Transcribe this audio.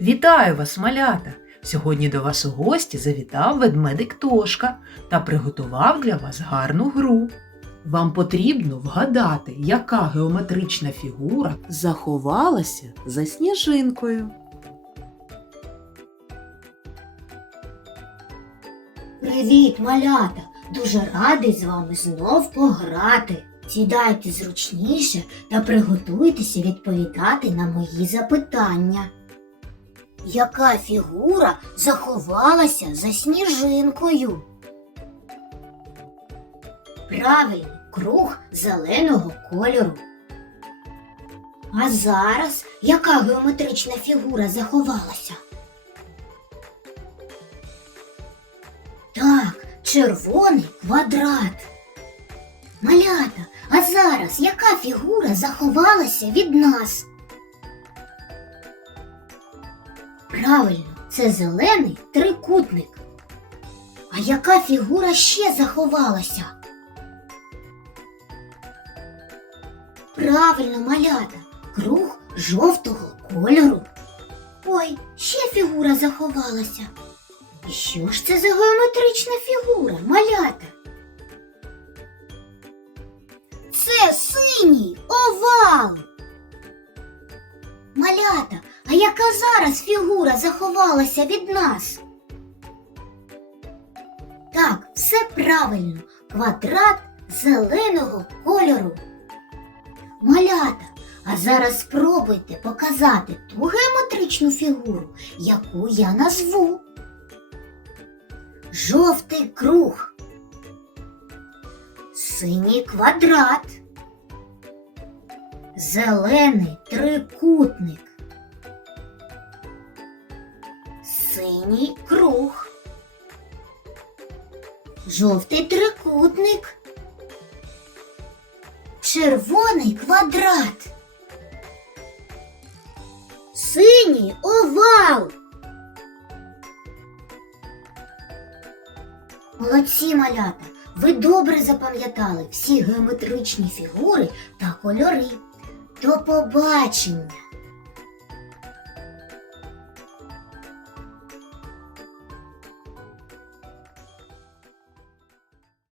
Вітаю вас, малята! Сьогодні до вас у гості завітав ведмедик Тошка та приготував для вас гарну гру. Вам потрібно вгадати, яка геометрична фігура заховалася за сніжинкою. Привіт, малята! Дуже радий з вами знов пограти. Сідайте зручніше та приготуйтеся відповідати на мої запитання. Яка фігура заховалася за сніжинкою? Правильно, круг зеленого кольору. А зараз яка геометрична фігура заховалася? Так, червоний квадрат. Малята, а зараз яка фігура заховалася від нас? Правильно, це зелений трикутник. А яка фігура ще заховалася? Правильно, малята, круг жовтого кольору. Ой, ще фігура заховалася. І що ж це за геометрична фігура, малята? Це синій овал. Малята, а яка зараз фігура заховалася від нас? Так, все правильно. Квадрат зеленого кольору. Малята, а зараз спробуйте показати ту геометричну фігуру, яку я назву. Жовтий круг. Синій квадрат. Зелений трикутник. Синій круг. Жовтий трикутник. Червоний квадрат. Синій овал. Молодці малята! Ви добре запам'ятали всі геометричні фігури та кольори. До побачення!